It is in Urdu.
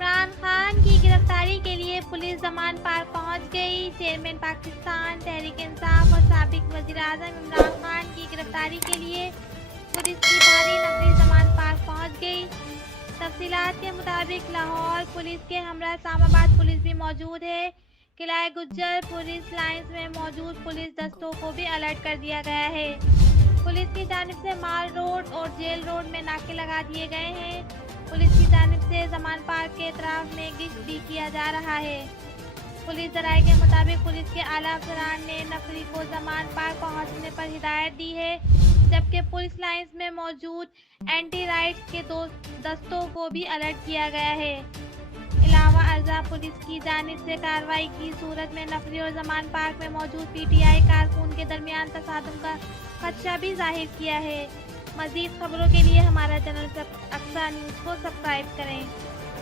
عمران خان کی گرفتاری کے لیے پولیس زمان پارک پہنچ گئی۔ چیئرمین پاکستان تحریک انصاف اور سابق وزیر اعظم عمران خان کی گرفتاری کے لیے پولیس کی بھاری نفری زمان پارک پہنچ گئی۔ تفصیلات کے مطابق لاہور پولیس کے ہمراہ اسلام آباد پولیس بھی موجود ہے۔ قلعہ گجر پولیس لائنز میں موجود پولیس دستوں کو بھی الرٹ کر دیا گیا ہے۔ پولیس کی جانب سے مال روڈ اور جیل روڈ میں ناکے لگا دیے گئے ہیں۔ پولیس کی جانب سے زمان پارک کے اطراف میں گشت بھی کیا جا رہا ہے۔ پولیس ذرائع کے مطابق پولیس کے اعلیٰ افسران نے نفری کو زمان پارک پہنچنے پر ہدایت دی ہے، جبکہ پولیس لائنز میں موجود اینٹی رائٹس کے دستوں کو بھی الرٹ کیا گیا ہے۔ علاوہ ازاں پولیس کی جانب سے کارروائی کی صورت میں نفری اور زمان پارک میں موجود پی ٹی آئی کارکن کے درمیان تصادم کا خدشہ بھی ظاہر کیا ہے۔ مزید خبروں کے لیے ہمارا چینل اقصیٰ نیوز کو سبسکرائب کریں۔